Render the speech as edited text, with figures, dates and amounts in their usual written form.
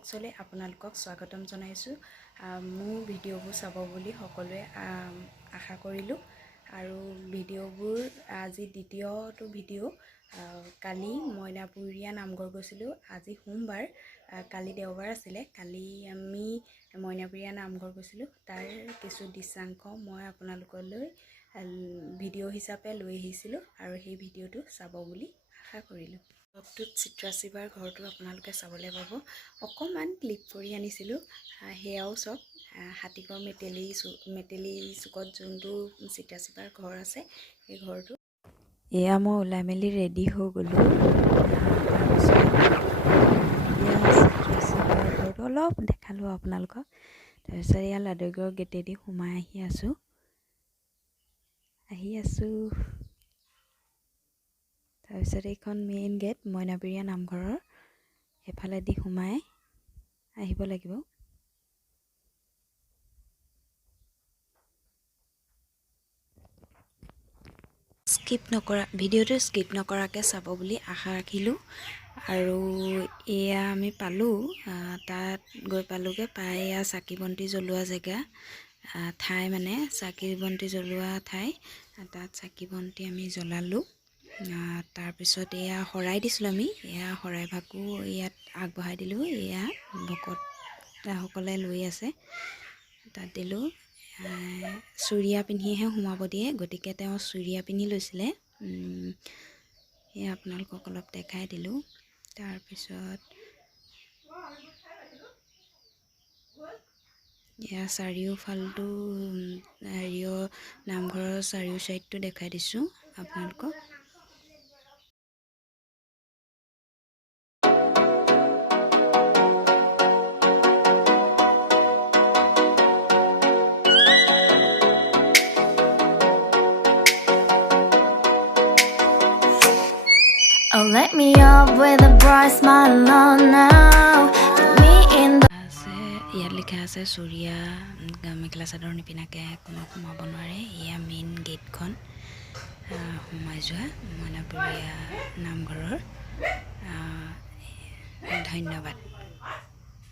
ব্লগছলৈ আপোনালোকক স্বাগতম জনাইছোঁ। মোৰ ভিডিঅ'বোৰ চাব বুলি সকলোৱে আশা কৰিলোঁ আৰু ভিডিঅ'বোৰ আজি দ্বিতীয়টো ভিডিঅ'। কালি মইনাপুৰীয়া নামঘৰ গৈছিলোঁ। আজি সোমবাৰ, কালি দেওবাৰ আছিলে। কালি আমি মইনাপুৰীয়া নামঘৰ গৈছিলোঁ। তাৰ কিছু দৃশ্যাংশ মই আপোনালোকলৈ ভিডিঅ' হিচাপে লৈ আহিছিলোঁ আৰু সেই ভিডিঅ'টো চাব বুলি আশা কৰিলোঁ। ব্লগটোত চিত্ৰাশীবাৰ ঘৰটো আপোনালোকে চাবলৈ পাব। অকণমান ক্লিক কৰি আনিছিলোঁ, সেয়াও চব হাতীগড় মেটেলি চুকত যোনটো চিত্ৰাশীবাৰ ঘৰ আছে সেই ঘৰটো। এয়া মই ওলাই মেলি ৰেডি হৈ গ'লোঁ। তাৰপিছত এয়া চিত্ৰাশীবাৰ ঘৰটো অলপ দেখালোঁ আপোনালোকক। তাৰপিছত এয়া লাদৈগড় গেটেদি সোমাই আহি আছোঁ। তাৰপিছত এইখন মেইন গেট মইনাপুৰীয়া নামঘৰৰ, সেইফালেদি সোমাই আহিব লাগিব। ভিডিঅ'টো স্কিপ নকৰাকৈ চাব বুলি আশা ৰাখিলোঁ। আৰু এয়া আমি পালোঁ, তাত গৈ পালোঁগৈ। পাই এয়া চাকি বন্তি জ্বলোৱা জেগা ঠাই, মানে চাকি বন্তি জ্বলোৱা ঠাই। তাত চাকি বন্তি আমি জ্বলালোঁ। তাৰপিছত এয়া শৰাই দিছিলোঁ আমি। এয়া শৰাই ভাগো ইয়াত আগবঢ়াই দিলোঁ। এয়া ভকতসকলে লৈ আছে, তাত দিলোঁ। চুৰিয়া পিন্ধিহে সোমাব দিয়ে, গতিকে তেওঁ চুৰিয়া পিন্ধি লৈছিলে। এয়া আপোনালোকক অলপ দেখাই দিলোঁ। তাৰপিছত এয়া চাৰিওফালটো নামঘৰৰ চাৰিও চাইডটো দেখাই দিছোঁ আপোনালোকক। Oh, let me up with a bright smile on now. Put me in the ইয়াত লিখা আছে চুৰিয়া মেখেলা চাদৰ নিপিন্ধাকৈ কোনো সোমাব নোৱাৰে। এয়া মেইন গেটখন সোমাই যোৱা মইনাপুৰীয়া নামঘৰৰ। ধন্যবাদ।